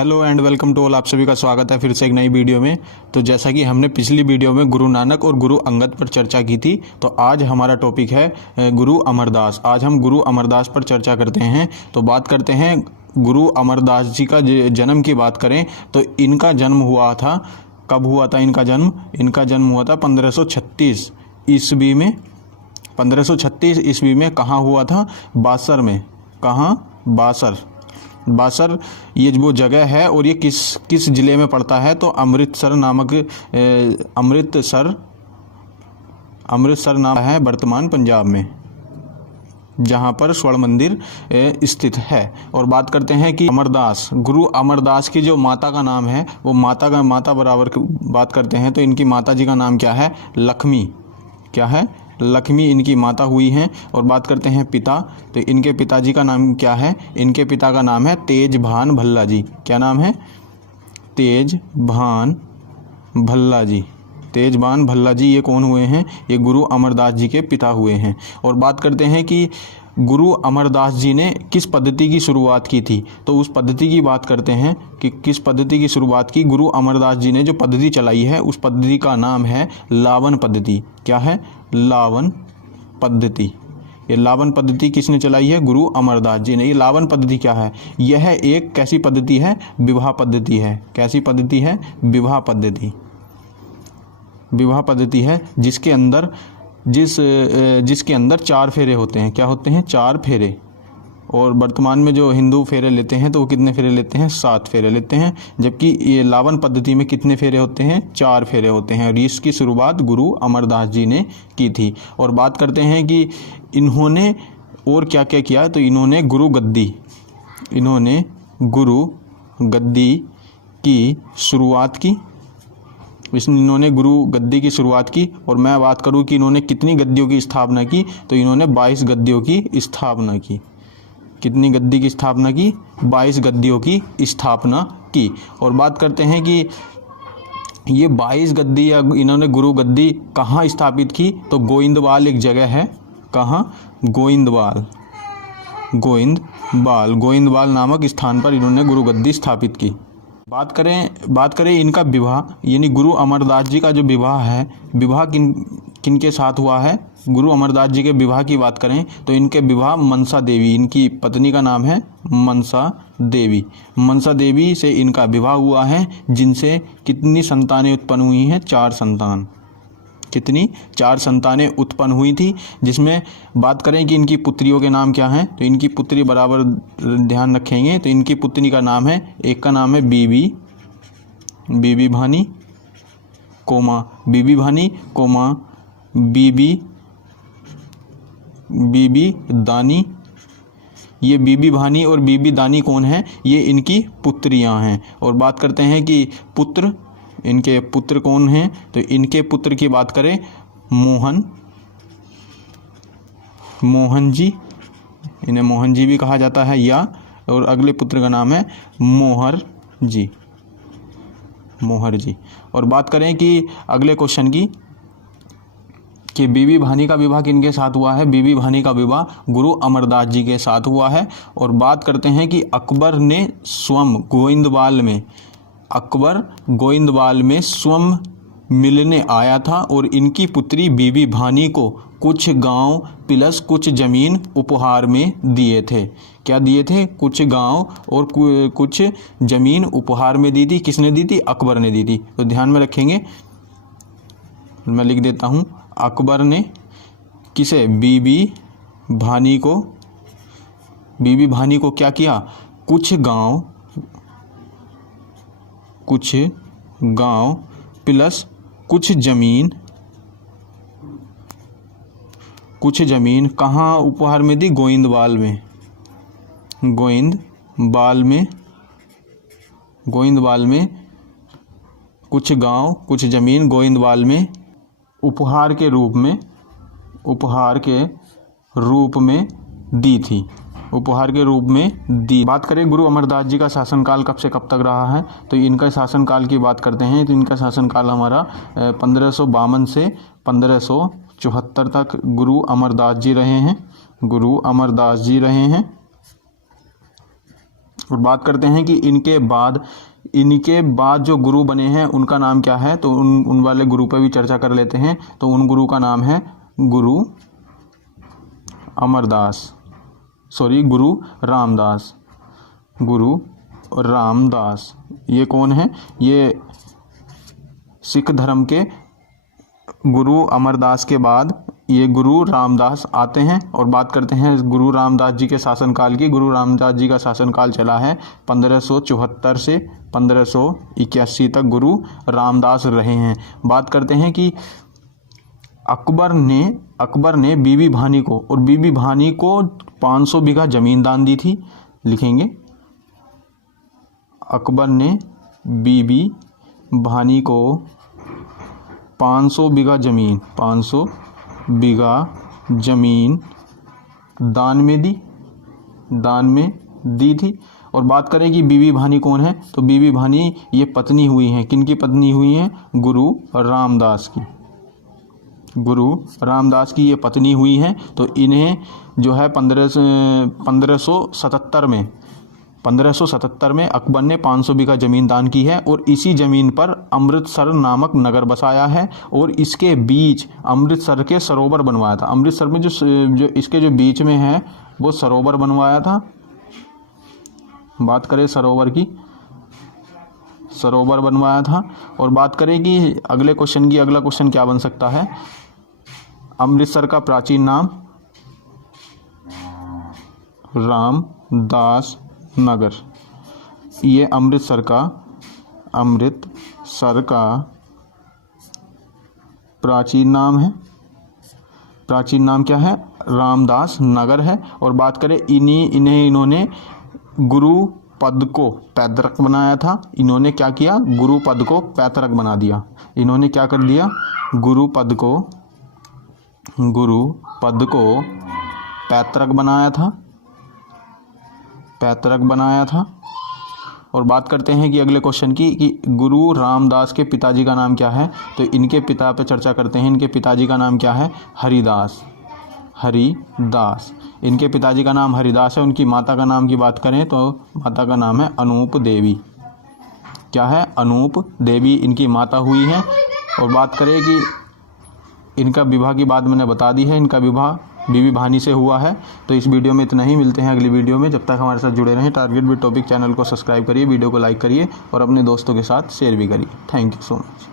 Hello and welcome to all. आप सभी का स्वागत है फिर से एक नई वीडियो में। तो जैसा कि हमने पिछली वीडियो में गुरु नानक और गुरु अंगद पर चर्चा की थी, तो आज हमारा टॉपिक है गुरु अमरदास। आज हम गुरु अमरदास पर चर्चा करते हैं। तो बात करते हैं गुरु अमरदास जी का जन्म की बात करें तो इनका जन्म हुआ था, कब हुआ था इनका जन्म? इनका जन्म हुआ था 1536 ईस्वी में। 1536 ईस्वी में कहाँ हुआ था? बासर में। कहाँ? बासर ये वो जगह है और ये किस ज़िले में पड़ता है? तो अमृतसर नाम है वर्तमान पंजाब में, जहाँ पर स्वर्ण मंदिर स्थित है। और बात करते हैं कि गुरु अमरदास की जो माता का नाम है वो माता बराबर बात करते हैं तो इनकी माता जी का नाम क्या है? लक्ष्मी। क्या है? लक्ष्मी इनकी माता हुई हैं। और बात करते हैं पिता, तो इनके पिताजी का नाम क्या है? इनके पिता का नाम है तेजभान भल्ला जी। क्या नाम है? तेजभान भल्ला जी। तेजभान भल्ला जी ये कौन हुए हैं? ये गुरु अमरदास जी के पिता हुए हैं। और बात करते हैं कि गुरु अमरदास जी ने किस पद्धति की शुरुआत की थी, तो उस पद्धति की बात करते हैं कि किस पद्धति की शुरुआत की। गुरु अमरदास जी ने जो पद्धति चलाई है उस पद्धति का नाम है लावन पद्धति। क्या है? लावन पद्धति। ये लावन पद्धति किसने चलाई है? गुरु अमरदास जी ने। ये लावन पद्धति क्या है? यह एक कैसी पद्धति है? विवाह पद्धति है। कैसी पद्धति है? विवाह पद्धति। विवाह पद्धति है जिसके अंदर 4 फेरे होते हैं। क्या होते हैं? 4 फेरे। और वर्तमान में जो हिंदू फेरे लेते हैं तो वो कितने फेरे लेते हैं? 7 फेरे लेते हैं। जबकि ये लावन पद्धति में कितने फेरे होते हैं? 4 फेरे होते हैं। और इसकी शुरुआत गुरु अमरदास जी ने की थी। और बात करते हैं कि इन्होंने और क्या क्या किया, तो इन्होंने गुरु गद्दी की शुरुआत की। इन्होंने गुरु गद्दी की शुरुआत की। और मैं बात करूं कि इन्होंने कितनी गद्दियों की स्थापना की, तो इन्होंने 22 गद्दियों की स्थापना की। कितनी गद्दी की स्थापना की? 22 गद्दियों की स्थापना की। और बात करते हैं कि ये 22 गद्दी या इन्होंने गुरु गद्दी कहाँ स्थापित की, तो गोइंदवाल एक जगह है। कहाँ? गोइंदवाल नामक स्थान पर इन्होंने गुरु गद्दी स्थापित की। बात करें इनका विवाह, यानी गुरु अमरदास जी का जो विवाह है, विवाह किन के साथ हुआ है? गुरु अमरदास जी के विवाह की बात करें तो इनके विवाह मनसा देवी, इनकी पत्नी का नाम है मनसा देवी से इनका विवाह हुआ है, जिनसे कितनी संतानें उत्पन्न हुई हैं? 4 संतान। कितनी? 4 संतानें उत्पन्न हुई थी। जिसमें बात करें कि इनकी पुत्रियों के नाम क्या हैं, तो इनकी पुत्री बराबर ध्यान रखेंगे तो इनकी पुत्री का नाम है, एक का नाम है बीबी भानी कोमा बीबी दानी। ये बीबी भानी और बीबी दानी कौन है? ये इनकी पुत्रियां हैं। और बात करते हैं कि इनके पुत्र कौन हैं, तो इनके पुत्र की बात करें मोहन जी, इन्हें मोहन जी भी कहा जाता है या, और अगले पुत्र का नाम है मोहर जी। और बात करें कि अगले क्वेश्चन की कि बीबी भानी का विवाह किनके साथ हुआ है? बीबी भानी का विवाह गुरु अमरदास जी के साथ हुआ है। और बात करते हैं कि अकबर गोइंदवाल में स्वयं मिलने आया था और इनकी पुत्री बीबी भानी को कुछ गांव प्लस कुछ जमीन उपहार में दिए थे। क्या दिए थे? कुछ गांव और कुछ जमीन उपहार में दी थी। किसने दी थी? अकबर ने दी थी। तो ध्यान में रखेंगे, मैं लिख देता हूँ। अकबर ने किसे? बीबी भानी को क्या किया? कुछ गांव प्लस कुछ जमीन कहाँ उपहार में दी? गोइंदवाल में कुछ गांव कुछ जमीन गोइंदवाल में उपहार के रूप में दी थी। बात करें गुरु अमरदास जी का शासनकाल कब से कब तक रहा है, तो इनका शासनकाल की बात करते हैं तो इनका शासनकाल हमारा 1552 से 1574 तक गुरु अमरदास जी रहे हैं। और बात करते हैं कि इनके बाद जो गुरु बने हैं उनका नाम क्या है। तो उन वाले गुरु पर भी चर्चा कर लेते हैं। तो उन गुरु का नाम है गुरु रामदास। गुरु रामदास ये कौन है? ये सिख धर्म के गुरु अमरदास के बाद ये गुरु रामदास आते हैं। और बात करते हैं गुरु रामदास जी के शासनकाल की। गुरु रामदास जी का शासनकाल चला है 1574 से 1581 तक गुरु रामदास रहे हैं। बात करते हैं कि अकबर ने बीबी भानी को 500 बीघा जमीन दान दी थी। लिखेंगे अकबर ने बीबी भानी को 500 बीघा जमीन दान में दी थी। और बात करें कि बीबी भानी कौन है, तो बीबी भानी ये पत्नी हुई हैं। किनकी पत्नी हुई हैं? गुरु रामदास की ये पत्नी हुई हैं। तो इन्हें जो है 1577 में अकबर ने 500 बीघा ज़मीन दान की है। और इसी ज़मीन पर अमृतसर नामक नगर बसाया है। और इसके बीच अमृतसर के सरोवर बनवाया था। अमृतसर में जो इसके जो बीच में है वो सरोवर बनवाया था। बात करें सरोवर की, सरोवर बनवाया था। और बात करें कि अगला क्वेश्चन क्या बन सकता है? अमृतसर का प्राचीन नाम रामदास नगर। ये अमृतसर का प्राचीन नाम है। प्राचीन नाम क्या है? रामदास नगर है। और बात करें इन्होंने गुरु पद को पैतृक बनाया था। इन्होंने क्या किया? गुरु पद को पैतृक बना दिया। इन्होंने क्या कर दिया? गुरु पद को पैतृक बनाया था। और बात करते हैं कि अगले क्वेश्चन की कि गुरु रामदास के पिताजी का नाम क्या है। तो इनके पिता पे चर्चा करते हैं। इनके पिताजी का नाम क्या है? हरिदास। इनके पिताजी का नाम हरिदास है। उनकी माता का नाम की बात करें तो माता का नाम है अनूप देवी। क्या है? अनूप देवी इनकी माता हुई है। और बात करें कि इनका विवाह की बात मैंने बता दी है। इनका विवाह बीबी भानी से हुआ है। तो इस वीडियो में इतना ही। मिलते हैं अगली वीडियो में। जब तक हमारे साथ जुड़े रहें टारगेट विद टॉपिक चैनल को सब्सक्राइब करिए, वीडियो को लाइक करिए और अपने दोस्तों के साथ शेयर भी करिए। Thank you so much.